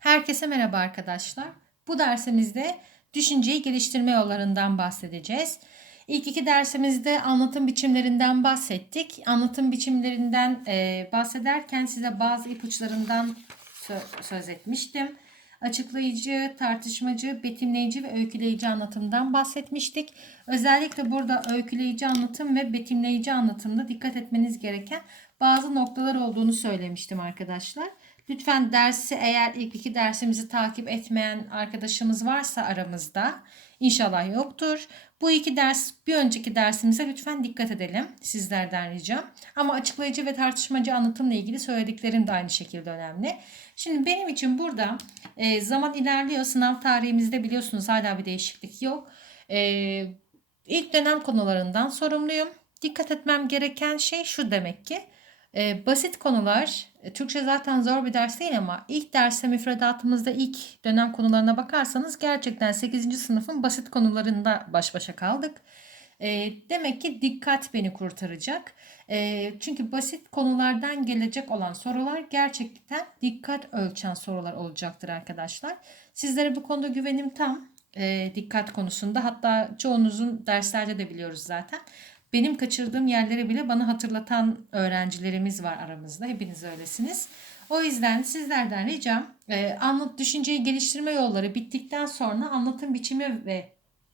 Herkese merhaba arkadaşlar. Bu dersimizde düşünceyi geliştirme yollarından bahsedeceğiz. İlk iki dersimizde anlatım biçimlerinden bahsettik. Anlatım biçimlerinden e, bahsederken size bazı ipuçlarından sö- söz etmiştim. Açıklayıcı, tartışmacı, betimleyici ve öyküleyici anlatımdan bahsetmiştik. Özellikle burada öyküleyici anlatım ve betimleyici anlatımda dikkat etmeniz gereken bazı noktalar olduğunu söylemiştim arkadaşlar. Lütfen dersi eğer ilk iki dersimizi takip etmeyen arkadaşımız varsa aramızda inşallah yoktur. Bu iki ders bir önceki dersimize lütfen dikkat edelim sizlerden ricam. Ama açıklayıcı ve tartışmacı anlatımla ilgili söylediklerim de aynı şekilde önemli. Şimdi benim için burada e, zaman ilerliyor. Sınav tarihimizde biliyorsunuz hala bir değişiklik yok. E, ilk dönem konularından sorumluyum. Dikkat etmem gereken şey şu demek ki. E, basit konular, Türkçe zaten zor bir ders değil ama ilk derste müfredatımızda ilk dönem konularına bakarsanız gerçekten 8. sınıfın basit konularında baş başa kaldık. E, demek ki dikkat beni kurtaracak. E, çünkü basit konulardan gelecek olan sorular gerçekten dikkat ölçen sorular olacaktır arkadaşlar. Sizlere bu konuda güvenim tam e, dikkat konusunda. Hatta çoğunuzun derslerde de biliyoruz zaten. Benim kaçırdığım yerleri bile bana hatırlatan öğrencilerimiz var aramızda. Hepiniz öylesiniz. O yüzden sizlerden ricam e, anlat düşünceyi geliştirme yolları bittikten sonra anlatım biçimi ve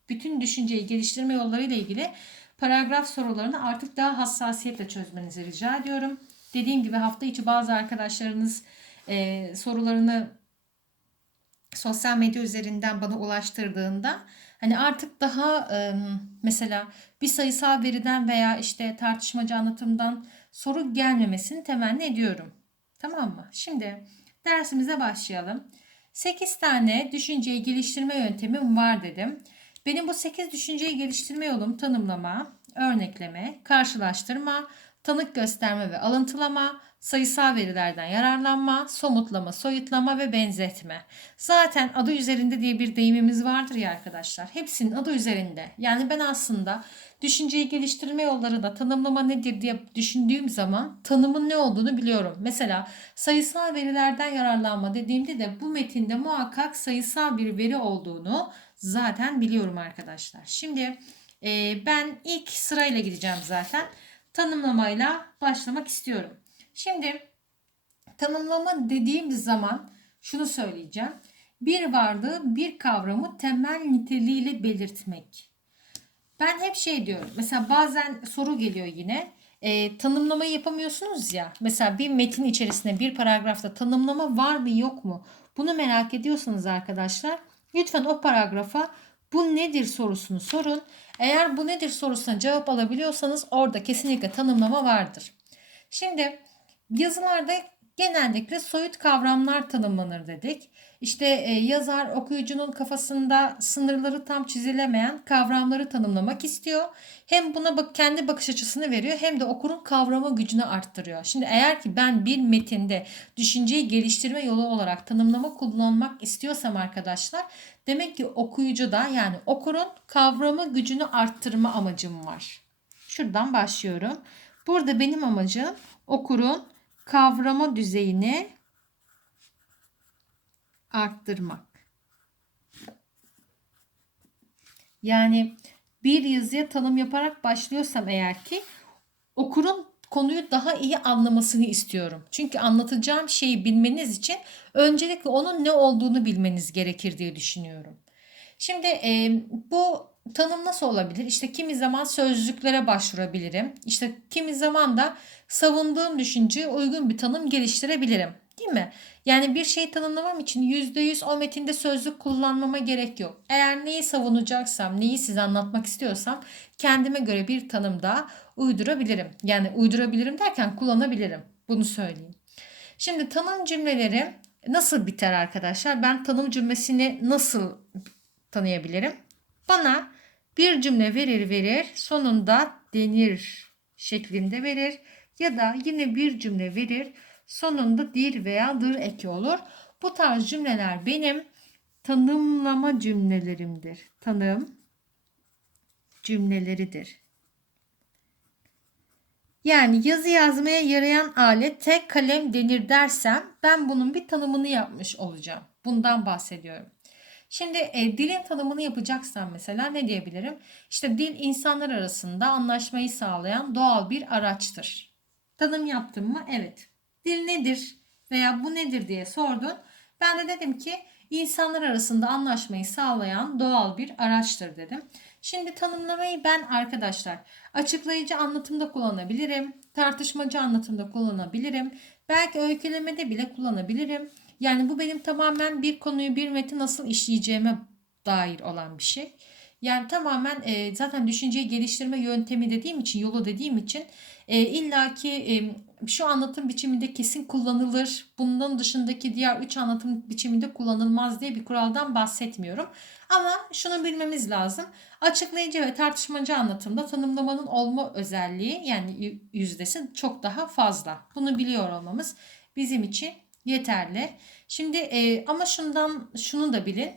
bütün düşünceyi geliştirme yolları ile ilgili paragraf sorularını artık daha hassasiyetle çözmenizi rica ediyorum. Dediğim gibi hafta içi bazı arkadaşlarınız e, sorularını sosyal medya üzerinden bana ulaştırdığında hani artık daha mesela bir sayısal veriden veya işte tartışmacı anlatımdan soru gelmemesini temenni ediyorum. Tamam mı? Şimdi dersimize başlayalım. 8 tane düşünceyi geliştirme yöntemim var dedim. Benim bu 8 düşünceyi geliştirme yolum tanımlama, örnekleme, karşılaştırma, tanık gösterme ve alıntılama, sayısal verilerden yararlanma, somutlama, soyutlama ve benzetme. Zaten adı üzerinde diye bir deyimimiz vardır ya arkadaşlar. Hepsinin adı üzerinde. Yani ben aslında düşünceyi geliştirme yolları da tanımlama nedir diye düşündüğüm zaman tanımın ne olduğunu biliyorum. Mesela sayısal verilerden yararlanma dediğimde de bu metinde muhakkak sayısal bir veri olduğunu zaten biliyorum arkadaşlar. Şimdi e, ben ilk sırayla gideceğim zaten. Tanımlamayla başlamak istiyorum. Şimdi tanımlama dediğim zaman şunu söyleyeceğim. Bir varlığı, bir kavramı temel niteliğiyle belirtmek. Ben hep şey diyorum. Mesela bazen soru geliyor yine. E, tanımlamayı yapamıyorsunuz ya. Mesela bir metin içerisinde bir paragrafta tanımlama var mı yok mu? Bunu merak ediyorsanız arkadaşlar lütfen o paragrafa bu nedir sorusunu sorun. Eğer bu nedir sorusuna cevap alabiliyorsanız orada kesinlikle tanımlama vardır. Şimdi yazılarda genellikle soyut kavramlar tanımlanır dedik. İşte e, yazar okuyucunun kafasında sınırları tam çizilemeyen kavramları tanımlamak istiyor. Hem buna bak kendi bakış açısını veriyor hem de okurun kavrama gücünü arttırıyor. Şimdi eğer ki ben bir metinde düşünceyi geliştirme yolu olarak tanımlama kullanmak istiyorsam arkadaşlar demek ki okuyucuda yani okurun kavrama gücünü arttırma amacım var. Şuradan başlıyorum. Burada benim amacım okurun kavrama düzeyini arttırmak. Yani bir yazıya tanım yaparak başlıyorsam eğer ki okurun konuyu daha iyi anlamasını istiyorum. Çünkü anlatacağım şeyi bilmeniz için öncelikle onun ne olduğunu bilmeniz gerekir diye düşünüyorum. Şimdi e, bu tanım nasıl olabilir? İşte kimi zaman sözlüklere başvurabilirim. İşte kimi zaman da savunduğum düşünceye uygun bir tanım geliştirebilirim. Değil mi? Yani bir şeyi tanımlamam için %100 o metinde sözlük kullanmama gerek yok. Eğer neyi savunacaksam, neyi size anlatmak istiyorsam kendime göre bir tanım daha uydurabilirim. Yani uydurabilirim derken kullanabilirim. Bunu söyleyeyim. Şimdi tanım cümleleri nasıl biter arkadaşlar? Ben tanım cümlesini nasıl tanıyabilirim? Bana bir cümle verir verir sonunda denir şeklinde verir ya da yine bir cümle verir sonunda dir veya dır eki olur. Bu tarz cümleler benim tanımlama cümlelerimdir. Tanım cümleleridir. Yani yazı yazmaya yarayan alet tek kalem denir dersem ben bunun bir tanımını yapmış olacağım. Bundan bahsediyorum. Şimdi e, dilin tanımını yapacaksam mesela ne diyebilirim? İşte dil insanlar arasında anlaşmayı sağlayan doğal bir araçtır. Tanım yaptım mı? Evet. Dil nedir veya bu nedir diye sordun. Ben de dedim ki insanlar arasında anlaşmayı sağlayan doğal bir araçtır dedim. Şimdi tanımlamayı ben arkadaşlar açıklayıcı anlatımda kullanabilirim, tartışmacı anlatımda kullanabilirim, belki öykülemede bile kullanabilirim. Yani bu benim tamamen bir konuyu bir metin nasıl işleyeceğime dair olan bir şey. Yani tamamen e, zaten düşünceyi geliştirme yöntemi dediğim için, yolu dediğim için e, illaki e, şu anlatım biçiminde kesin kullanılır. Bundan dışındaki diğer üç anlatım biçiminde kullanılmaz diye bir kuraldan bahsetmiyorum. Ama şunu bilmemiz lazım. Açıklayıcı ve tartışmacı anlatımda tanımlamanın olma özelliği yani yüzdesi çok daha fazla. Bunu biliyor olmamız bizim için yeterli. Şimdi e, ama şundan şunu da bilin.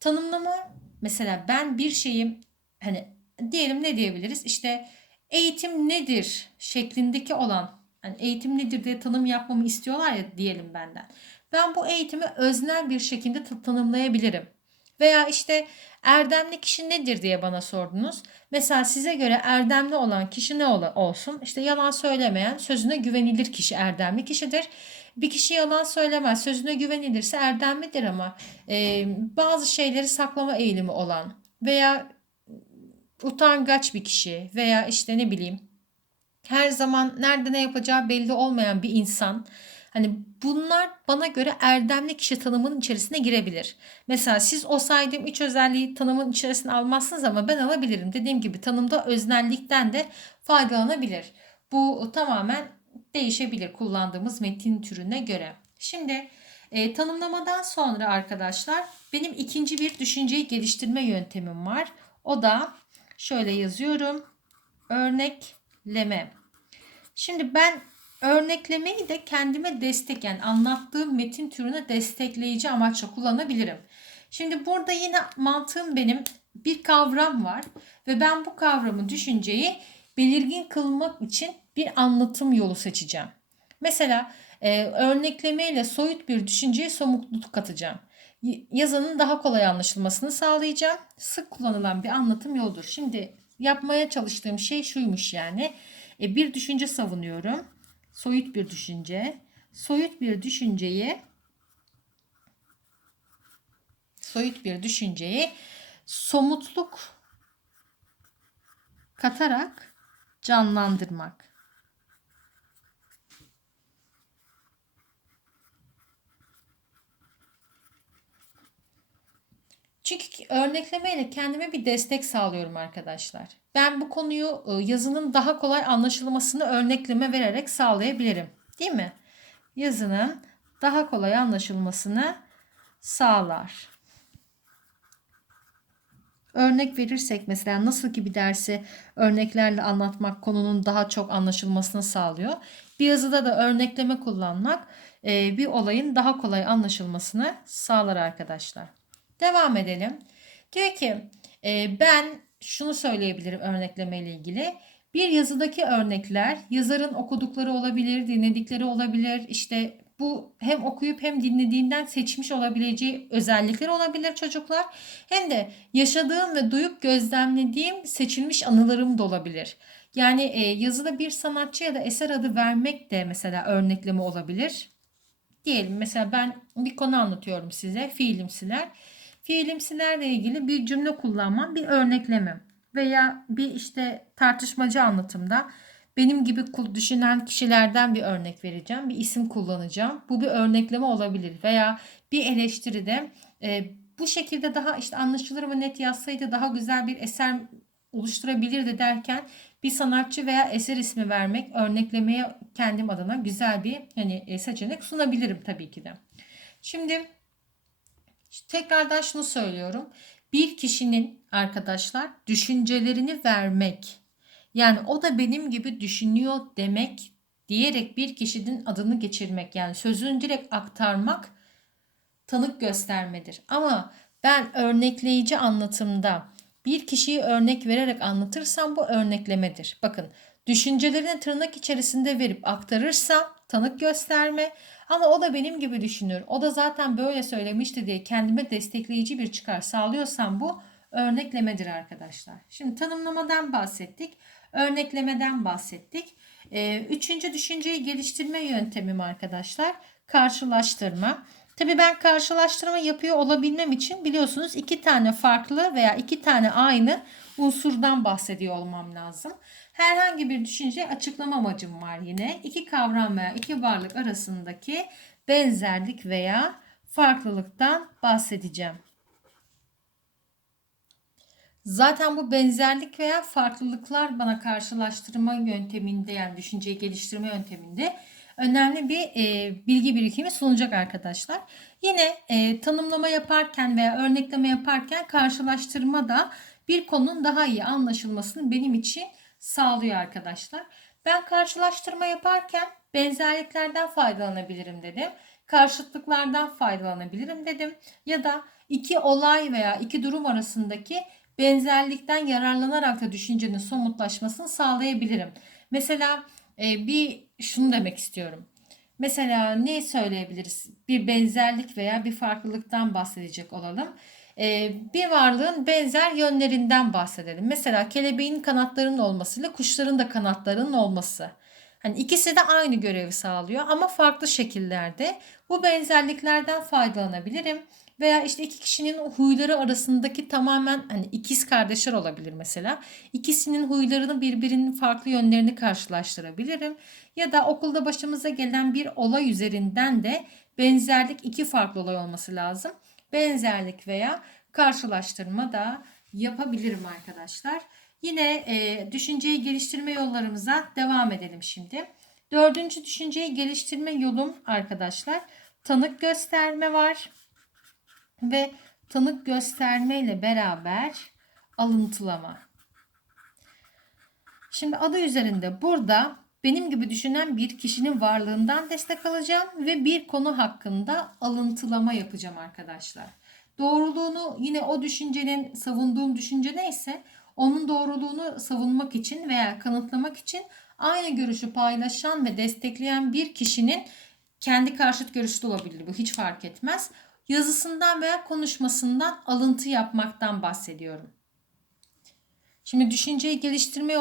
Tanımlama mesela ben bir şeyim hani diyelim ne diyebiliriz? İşte eğitim nedir şeklindeki olan hani eğitim nedir diye tanım yapmamı istiyorlar ya diyelim benden. Ben bu eğitimi öznel bir şekilde tanımlayabilirim. Veya işte erdemli kişi nedir diye bana sordunuz. Mesela size göre erdemli olan kişi ne olsun? İşte yalan söylemeyen, sözüne güvenilir kişi erdemli kişidir. Bir kişi yalan söylemez, sözüne güvenilirse erdemlidir ama e, bazı şeyleri saklama eğilimi olan veya utangaç bir kişi veya işte ne bileyim her zaman nerede ne yapacağı belli olmayan bir insan. Hani bunlar bana göre erdemli kişi tanımının içerisine girebilir. Mesela siz o saydığım üç özelliği tanımın içerisine almazsınız ama ben alabilirim. Dediğim gibi tanımda öznellikten de faydalanabilir. Bu tamamen değişebilir kullandığımız metin türüne göre. Şimdi e, tanımlamadan sonra arkadaşlar benim ikinci bir düşünceyi geliştirme yöntemim var. O da şöyle yazıyorum. Örnekleme. Şimdi ben örneklemeyi de kendime destek yani anlattığım metin türüne destekleyici amaçla kullanabilirim. Şimdi burada yine mantığım benim bir kavram var ve ben bu kavramı düşünceyi belirgin kılmak için bir anlatım yolu seçeceğim. Mesela e, örneklemeyle soyut bir düşünceye somutluluk katacağım. Yazının daha kolay anlaşılmasını sağlayacağım. Sık kullanılan bir anlatım yoludur. Şimdi yapmaya çalıştığım şey şuymuş yani. E, bir düşünce savunuyorum. Soyut bir düşünce. Soyut bir düşünceyi soyut bir düşünceyi somutluk katarak canlandırmak. Çünkü örneklemeyle kendime bir destek sağlıyorum arkadaşlar. Ben bu konuyu e, yazının daha kolay anlaşılmasını örnekleme vererek sağlayabilirim. Değil mi? Yazının daha kolay anlaşılmasını sağlar. Örnek verirsek mesela nasıl ki bir dersi örneklerle anlatmak konunun daha çok anlaşılmasını sağlıyor. Bir yazıda da örnekleme kullanmak e, bir olayın daha kolay anlaşılmasını sağlar arkadaşlar. Devam edelim. Diyor ki e, ben şunu söyleyebilirim örnekleme ile ilgili. Bir yazıdaki örnekler yazarın okudukları olabilir, dinledikleri olabilir. İşte bu hem okuyup hem dinlediğinden seçmiş olabileceği özellikler olabilir çocuklar. Hem de yaşadığım ve duyup gözlemlediğim seçilmiş anılarım da olabilir. Yani e, yazıda bir sanatçı ya da eser adı vermek de mesela örnekleme olabilir. Diyelim mesela ben bir konu anlatıyorum size fiilimsiler. Fiilimsilerle ilgili bir cümle kullanmam bir örnekleme veya bir işte tartışmacı anlatımda benim gibi düşünen kişilerden bir örnek vereceğim. Bir isim kullanacağım. Bu bir örnekleme olabilir veya bir eleştiride e, bu şekilde daha işte anlaşılır ve net yazsaydı daha güzel bir eser oluşturabilirdi derken bir sanatçı veya eser ismi vermek örneklemeye kendim adına güzel bir hani e, seçenek sunabilirim tabii ki de. Şimdi tekrardan şunu söylüyorum. Bir kişinin arkadaşlar düşüncelerini vermek yani o da benim gibi düşünüyor demek diyerek bir kişinin adını geçirmek yani sözünü direkt aktarmak tanık göstermedir. Ama ben örnekleyici anlatımda bir kişiyi örnek vererek anlatırsam bu örneklemedir. Bakın düşüncelerini tırnak içerisinde verip aktarırsam tanık gösterme ama o da benim gibi düşünür. O da zaten böyle söylemişti diye kendime destekleyici bir çıkar sağlıyorsam bu örneklemedir arkadaşlar. Şimdi tanımlamadan bahsettik. Örneklemeden bahsettik. Ee, üçüncü düşünceyi geliştirme yöntemim arkadaşlar. Karşılaştırma. Tabii ben karşılaştırma yapıyor olabilmem için biliyorsunuz iki tane farklı veya iki tane aynı unsurdan bahsediyor olmam lazım. Herhangi bir düşünce açıklama amacım var yine. İki kavram veya iki varlık arasındaki benzerlik veya farklılıktan bahsedeceğim. Zaten bu benzerlik veya farklılıklar bana karşılaştırma yönteminde yani düşünceyi geliştirme yönteminde önemli bir e, bilgi birikimi sunacak arkadaşlar. Yine e, tanımlama yaparken veya örnekleme yaparken karşılaştırma da bir konunun daha iyi anlaşılmasını benim için sağlıyor arkadaşlar. Ben karşılaştırma yaparken benzerliklerden faydalanabilirim dedim. Karşıtlıklardan faydalanabilirim dedim. Ya da iki olay veya iki durum arasındaki benzerlikten yararlanarak da düşüncenin somutlaşmasını sağlayabilirim. Mesela e, bir şunu demek istiyorum. Mesela ne söyleyebiliriz? Bir benzerlik veya bir farklılıktan bahsedecek olalım. E, bir varlığın benzer yönlerinden bahsedelim. Mesela kelebeğin kanatlarının olmasıyla kuşların da kanatlarının olması. Hani ikisi de aynı görevi sağlıyor ama farklı şekillerde. Bu benzerliklerden faydalanabilirim. Veya işte iki kişinin huyları arasındaki tamamen hani ikiz kardeşler olabilir mesela. İkisinin huylarını birbirinin farklı yönlerini karşılaştırabilirim. Ya da okulda başımıza gelen bir olay üzerinden de benzerlik iki farklı olay olması lazım. Benzerlik veya karşılaştırma da yapabilirim arkadaşlar. Yine e, düşünceyi geliştirme yollarımıza devam edelim şimdi. Dördüncü düşünceyi geliştirme yolum arkadaşlar tanık gösterme var ve tanık gösterme ile beraber alıntılama. Şimdi adı üzerinde burada benim gibi düşünen bir kişinin varlığından destek alacağım ve bir konu hakkında alıntılama yapacağım arkadaşlar. Doğruluğunu yine o düşüncenin savunduğum düşünce neyse onun doğruluğunu savunmak için veya kanıtlamak için aynı görüşü paylaşan ve destekleyen bir kişinin kendi karşıt görüşlü olabilir. Bu hiç fark etmez yazısından veya konuşmasından alıntı yapmaktan bahsediyorum. Şimdi düşünceyi geliştirme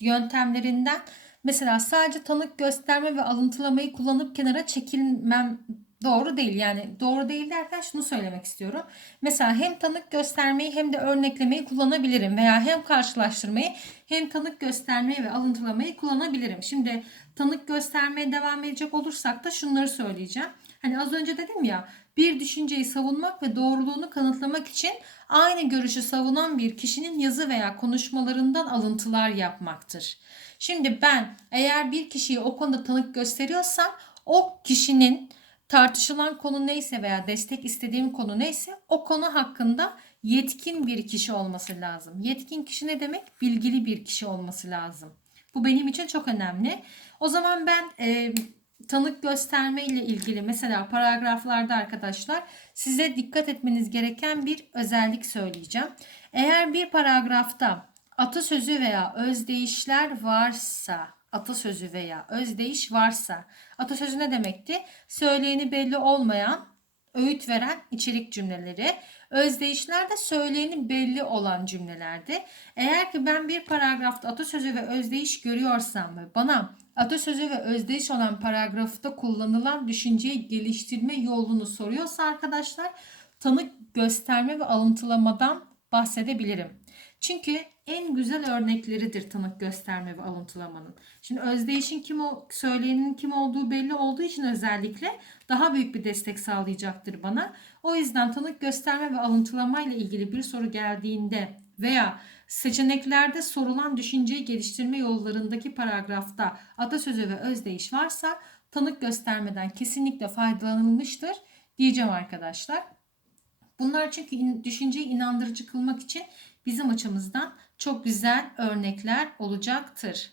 yöntemlerinden mesela sadece tanık gösterme ve alıntılamayı kullanıp kenara çekilmem doğru değil. Yani doğru değil derken şunu söylemek istiyorum. Mesela hem tanık göstermeyi hem de örneklemeyi kullanabilirim veya hem karşılaştırmayı hem tanık göstermeyi ve alıntılamayı kullanabilirim. Şimdi tanık göstermeye devam edecek olursak da şunları söyleyeceğim. Hani az önce dedim ya bir düşünceyi savunmak ve doğruluğunu kanıtlamak için aynı görüşü savunan bir kişinin yazı veya konuşmalarından alıntılar yapmaktır. Şimdi ben eğer bir kişiyi o konuda tanık gösteriyorsam o kişinin tartışılan konu neyse veya destek istediğim konu neyse o konu hakkında yetkin bir kişi olması lazım. Yetkin kişi ne demek? Bilgili bir kişi olması lazım. Bu benim için çok önemli. O zaman ben e, tanık gösterme ile ilgili mesela paragraflarda arkadaşlar size dikkat etmeniz gereken bir özellik söyleyeceğim. Eğer bir paragrafta atasözü veya özdeyişler varsa atasözü veya özdeyiş varsa atasözü ne demekti? Söyleyeni belli olmayan öğüt veren içerik cümleleri. Özdeyişler de söyleyeni belli olan cümlelerdi. Eğer ki ben bir paragrafta atasözü ve özdeyiş görüyorsam ve bana atasözü ve özdeyiş olan paragrafta kullanılan düşünceyi geliştirme yolunu soruyorsa arkadaşlar tanık gösterme ve alıntılamadan bahsedebilirim. Çünkü en güzel örnekleridir tanık gösterme ve alıntılamanın. Şimdi özdeyişin kim o, söyleyenin kim olduğu belli olduğu için özellikle daha büyük bir destek sağlayacaktır bana. O yüzden tanık gösterme ve alıntılama ile ilgili bir soru geldiğinde veya seçeneklerde sorulan düşünceyi geliştirme yollarındaki paragrafta atasözü ve özdeyiş varsa tanık göstermeden kesinlikle faydalanılmıştır diyeceğim arkadaşlar. Bunlar çünkü düşünceyi inandırıcı kılmak için bizim açımızdan çok güzel örnekler olacaktır.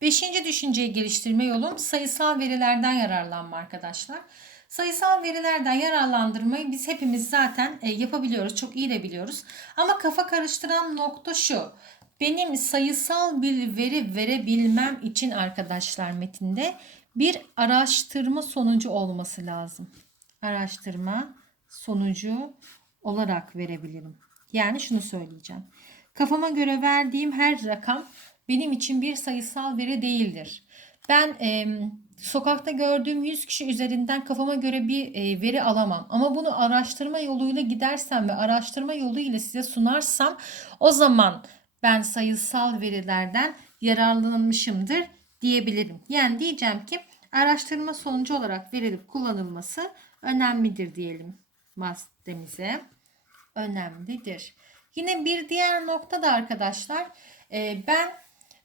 Beşinci düşünceyi geliştirme yolum sayısal verilerden yararlanma arkadaşlar. Sayısal verilerden yararlandırmayı biz hepimiz zaten e, yapabiliyoruz. Çok iyi de biliyoruz. Ama kafa karıştıran nokta şu. benim sayısal bir veri verebilmem için arkadaşlar metinde bir araştırma sonucu olması lazım. Araştırma sonucu olarak verebilirim. Yani şunu söyleyeceğim. Kafama göre verdiğim her rakam benim için bir sayısal veri değildir. Ben e, sokakta gördüğüm 100 kişi üzerinden kafama göre bir e, veri alamam. Ama bunu araştırma yoluyla gidersem ve araştırma yoluyla size sunarsam o zaman ben sayısal verilerden yararlanmışımdır diyebilirim. Yani diyeceğim ki araştırma sonucu olarak verilip kullanılması önemlidir diyelim maddemize. Önemlidir. Yine bir diğer nokta da arkadaşlar e, ben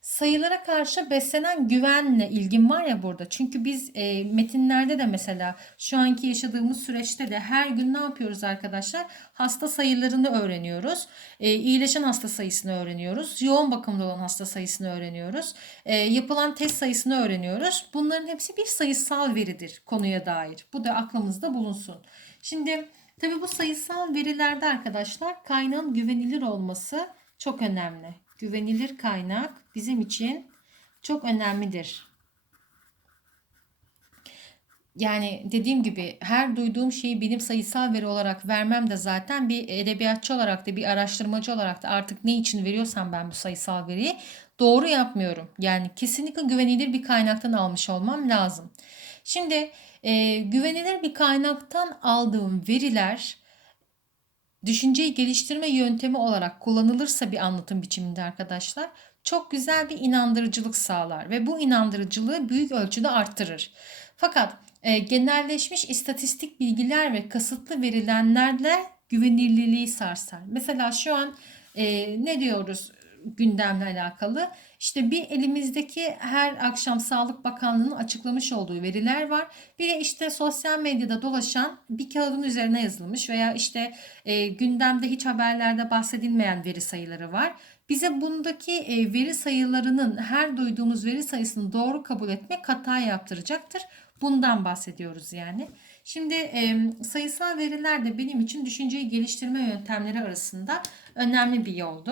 sayılara karşı beslenen güvenle ilgim var ya burada. Çünkü biz e, metinlerde de mesela şu anki yaşadığımız süreçte de her gün ne yapıyoruz arkadaşlar? Hasta sayılarını öğreniyoruz. E, iyileşen hasta sayısını öğreniyoruz. Yoğun bakımda olan hasta sayısını öğreniyoruz. E, yapılan test sayısını öğreniyoruz. Bunların hepsi bir sayısal veridir konuya dair. Bu da aklımızda bulunsun. Şimdi tabii bu sayısal verilerde arkadaşlar kaynağın güvenilir olması çok önemli güvenilir kaynak bizim için çok önemlidir. Yani dediğim gibi her duyduğum şeyi benim sayısal veri olarak vermem de zaten bir edebiyatçı olarak da bir araştırmacı olarak da artık ne için veriyorsam ben bu sayısal veriyi doğru yapmıyorum. Yani kesinlikle güvenilir bir kaynaktan almış olmam lazım. Şimdi e, güvenilir bir kaynaktan aldığım veriler düşünceyi geliştirme yöntemi olarak kullanılırsa bir anlatım biçiminde arkadaşlar çok güzel bir inandırıcılık sağlar ve bu inandırıcılığı büyük ölçüde arttırır. Fakat e, genelleşmiş istatistik bilgiler ve kasıtlı verilenlerle güvenilirliği sarsar. Mesela şu an e, ne diyoruz gündemle alakalı? İşte bir elimizdeki her akşam Sağlık Bakanlığı'nın açıklamış olduğu veriler var. Bir de işte sosyal medyada dolaşan bir kağıdın üzerine yazılmış veya işte e, gündemde hiç haberlerde bahsedilmeyen veri sayıları var. Bize bundaki e, veri sayılarının her duyduğumuz veri sayısını doğru kabul etmek hata yaptıracaktır. Bundan bahsediyoruz yani. Şimdi e, sayısal veriler de benim için düşünceyi geliştirme yöntemleri arasında önemli bir yoldu.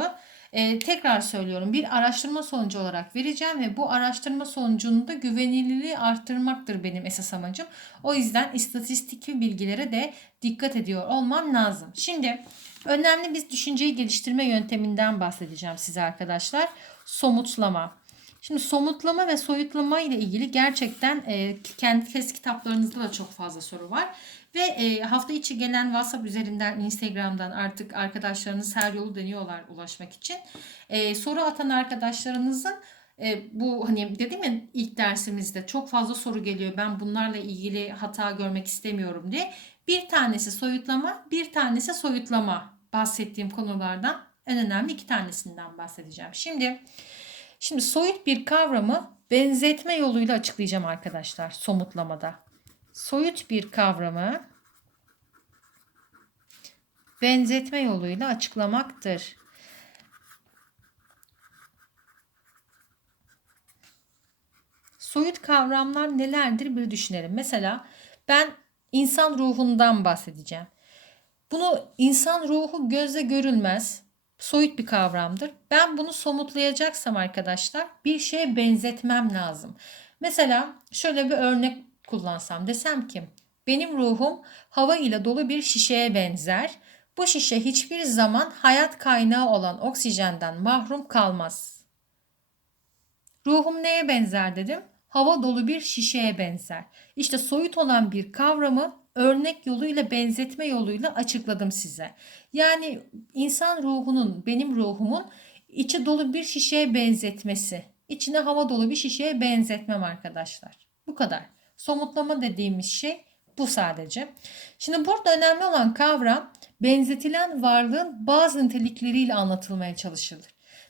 Ee, tekrar söylüyorum bir araştırma sonucu olarak vereceğim ve bu araştırma sonucunu da güvenilirliği arttırmaktır benim esas amacım. O yüzden istatistik bilgilere de dikkat ediyor olmam lazım. Şimdi önemli bir düşünceyi geliştirme yönteminden bahsedeceğim size arkadaşlar. Somutlama. Şimdi somutlama ve soyutlama ile ilgili gerçekten e, kendi test kitaplarınızda da çok fazla soru var. Ve e, hafta içi gelen WhatsApp üzerinden, Instagram'dan artık arkadaşlarınız her yolu deniyorlar ulaşmak için. E, soru atan arkadaşlarınızın e, bu hani dedim ya ilk dersimizde çok fazla soru geliyor. Ben bunlarla ilgili hata görmek istemiyorum diye. Bir tanesi soyutlama, bir tanesi soyutlama bahsettiğim konulardan en önemli iki tanesinden bahsedeceğim. Şimdi şimdi soyut bir kavramı benzetme yoluyla açıklayacağım arkadaşlar somutlamada soyut bir kavramı benzetme yoluyla açıklamaktır. Soyut kavramlar nelerdir bir düşünelim. Mesela ben insan ruhundan bahsedeceğim. Bunu insan ruhu gözle görülmez, soyut bir kavramdır. Ben bunu somutlayacaksam arkadaşlar bir şeye benzetmem lazım. Mesela şöyle bir örnek kullansam desem ki benim ruhum hava ile dolu bir şişeye benzer. Bu şişe hiçbir zaman hayat kaynağı olan oksijenden mahrum kalmaz. Ruhum neye benzer dedim? Hava dolu bir şişeye benzer. İşte soyut olan bir kavramı örnek yoluyla benzetme yoluyla açıkladım size. Yani insan ruhunun, benim ruhumun içi dolu bir şişeye benzetmesi. İçine hava dolu bir şişeye benzetmem arkadaşlar. Bu kadar. Somutlama dediğimiz şey bu sadece. Şimdi burada önemli olan kavram benzetilen varlığın bazı nitelikleriyle anlatılmaya çalışılır.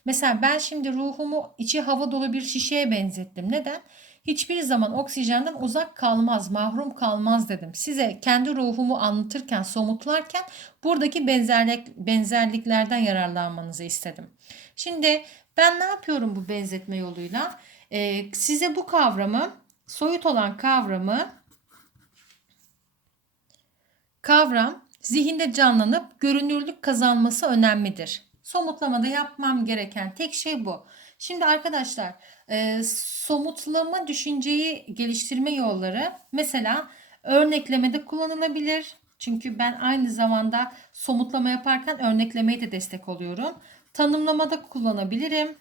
Mesela ben şimdi ruhumu içi hava dolu bir şişeye benzettim. Neden? Hiçbir zaman oksijenden uzak kalmaz, mahrum kalmaz dedim. Size kendi ruhumu anlatırken, somutlarken buradaki benzerlik, benzerliklerden yararlanmanızı istedim. Şimdi ben ne yapıyorum bu benzetme yoluyla? Ee, size bu kavramı soyut olan kavramı kavram zihinde canlanıp görünürlük kazanması önemlidir. Somutlamada yapmam gereken tek şey bu. Şimdi arkadaşlar e, somutlama düşünceyi geliştirme yolları mesela örneklemede kullanılabilir. Çünkü ben aynı zamanda somutlama yaparken örneklemeye de destek oluyorum. Tanımlamada kullanabilirim.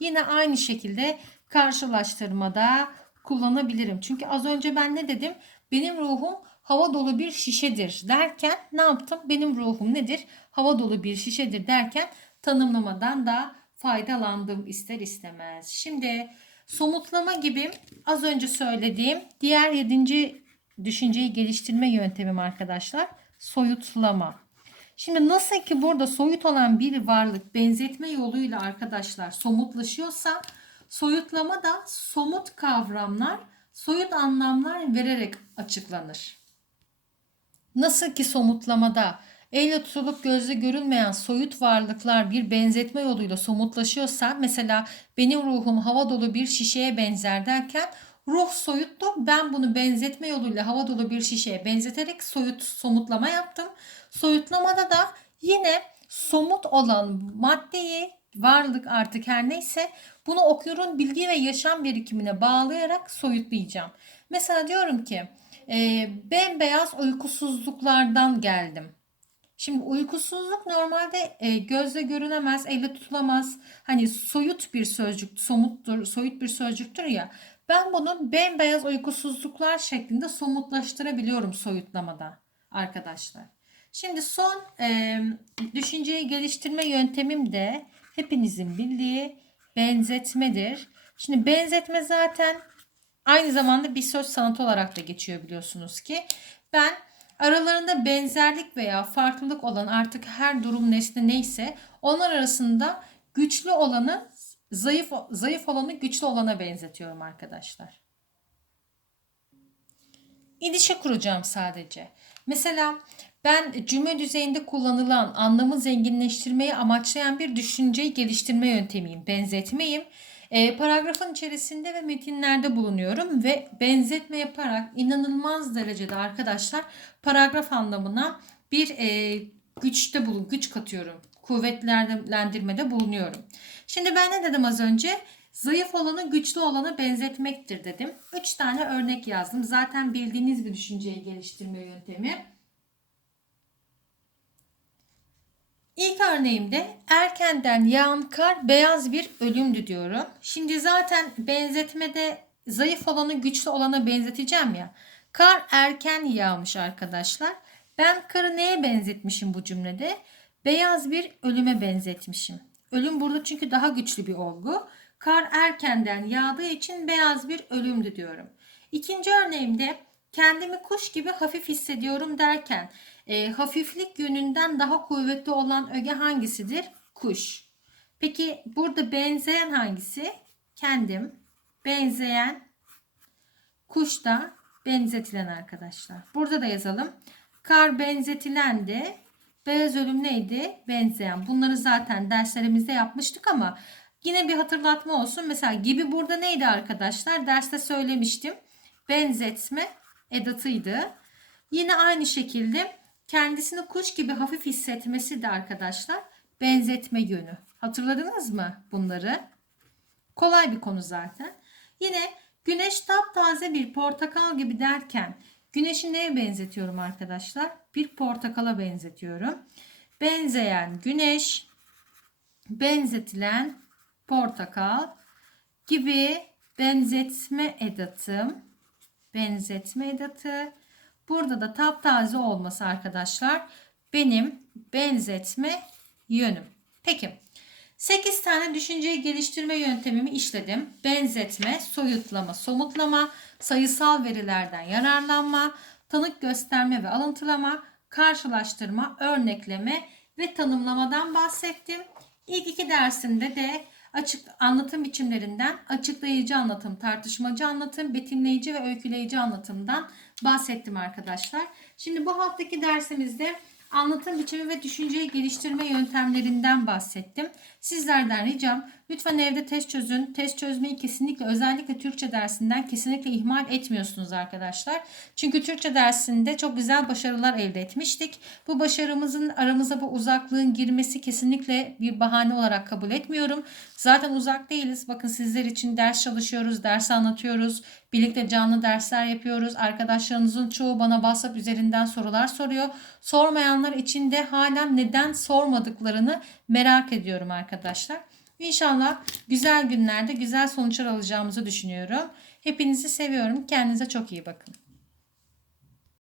Yine aynı şekilde karşılaştırmada kullanabilirim. Çünkü az önce ben ne dedim? Benim ruhum hava dolu bir şişedir derken ne yaptım? Benim ruhum nedir? Hava dolu bir şişedir derken tanımlamadan da faydalandım ister istemez. Şimdi somutlama gibi az önce söylediğim diğer yedinci düşünceyi geliştirme yöntemim arkadaşlar soyutlama. Şimdi nasıl ki burada soyut olan bir varlık benzetme yoluyla arkadaşlar somutlaşıyorsa soyutlama da somut kavramlar, soyut anlamlar vererek açıklanır. Nasıl ki somutlamada elle tutulup gözle görülmeyen soyut varlıklar bir benzetme yoluyla somutlaşıyorsa mesela benim ruhum hava dolu bir şişeye benzer derken ruh soyuttu. Ben bunu benzetme yoluyla hava dolu bir şişeye benzeterek soyut somutlama yaptım. Soyutlamada da yine somut olan maddeyi varlık artık her neyse bunu okyorun bilgi ve yaşam birikimine bağlayarak soyutlayacağım. Mesela diyorum ki e, bembeyaz uykusuzluklardan geldim. Şimdi uykusuzluk normalde e, gözle görünemez, elle tutulamaz. Hani soyut bir sözcük, somuttur, soyut bir sözcüktür ya. Ben bunu bembeyaz uykusuzluklar şeklinde somutlaştırabiliyorum soyutlamada arkadaşlar. Şimdi son e, düşünceyi geliştirme yöntemim de hepinizin bildiği benzetmedir. Şimdi benzetme zaten aynı zamanda bir söz sanatı olarak da geçiyor biliyorsunuz ki. Ben aralarında benzerlik veya farklılık olan artık her durum nesne neyse onlar arasında güçlü olanı zayıf zayıf olanı güçlü olana benzetiyorum arkadaşlar. İlişki kuracağım sadece. Mesela ben cümle düzeyinde kullanılan anlamı zenginleştirmeyi amaçlayan bir düşünceyi geliştirme yöntemiyim. Benzetmeyim. E, paragrafın içerisinde ve metinlerde bulunuyorum ve benzetme yaparak inanılmaz derecede arkadaşlar paragraf anlamına bir e, güçte bulun, güç katıyorum. Kuvvetlendirmede bulunuyorum. Şimdi ben ne dedim az önce? Zayıf olanı güçlü olana benzetmektir dedim. Üç tane örnek yazdım. Zaten bildiğiniz bir düşünceyi geliştirme yöntemi. İlk örneğimde erkenden yağan kar beyaz bir ölümdü diyorum. Şimdi zaten benzetmede zayıf olanı güçlü olana benzeteceğim ya. Kar erken yağmış arkadaşlar. Ben karı neye benzetmişim bu cümlede? Beyaz bir ölüme benzetmişim. Ölüm burada çünkü daha güçlü bir olgu. Kar erkenden yağdığı için beyaz bir ölümdü diyorum. İkinci örneğimde kendimi kuş gibi hafif hissediyorum derken e, hafiflik yönünden daha kuvvetli olan öge hangisidir? Kuş. Peki burada benzeyen hangisi? Kendim. Benzeyen kuş da benzetilen arkadaşlar. Burada da yazalım. Kar benzetilendi. Beyaz ölüm neydi? Benzeyen. Bunları zaten derslerimizde yapmıştık ama yine bir hatırlatma olsun. Mesela gibi burada neydi arkadaşlar? Derste söylemiştim. Benzetme edatıydı. Yine aynı şekilde kendisini kuş gibi hafif hissetmesi de arkadaşlar benzetme yönü. Hatırladınız mı bunları? Kolay bir konu zaten. Yine güneş taptaze bir portakal gibi derken güneşi neye benzetiyorum arkadaşlar? Bir portakala benzetiyorum. Benzeyen güneş, benzetilen portakal gibi benzetme edatım, benzetme edatı Burada da taptaze olması arkadaşlar benim benzetme yönüm. Peki 8 tane düşünceyi geliştirme yöntemimi işledim. Benzetme, soyutlama, somutlama, sayısal verilerden yararlanma, tanık gösterme ve alıntılama, karşılaştırma, örnekleme ve tanımlamadan bahsettim. İlk iki dersimde de açık anlatım biçimlerinden açıklayıcı anlatım, tartışmacı anlatım, betimleyici ve öyküleyici anlatımdan bahsettim arkadaşlar. Şimdi bu haftaki dersimizde anlatım biçimi ve düşünceyi geliştirme yöntemlerinden bahsettim. Sizlerden ricam Lütfen evde test çözün. Test çözmeyi kesinlikle özellikle Türkçe dersinden kesinlikle ihmal etmiyorsunuz arkadaşlar. Çünkü Türkçe dersinde çok güzel başarılar elde etmiştik. Bu başarımızın aramıza bu uzaklığın girmesi kesinlikle bir bahane olarak kabul etmiyorum. Zaten uzak değiliz. Bakın sizler için ders çalışıyoruz, ders anlatıyoruz. Birlikte canlı dersler yapıyoruz. Arkadaşlarınızın çoğu bana WhatsApp üzerinden sorular soruyor. Sormayanlar için de hala neden sormadıklarını merak ediyorum arkadaşlar. İnşallah güzel günlerde güzel sonuçlar alacağımızı düşünüyorum. Hepinizi seviyorum. Kendinize çok iyi bakın.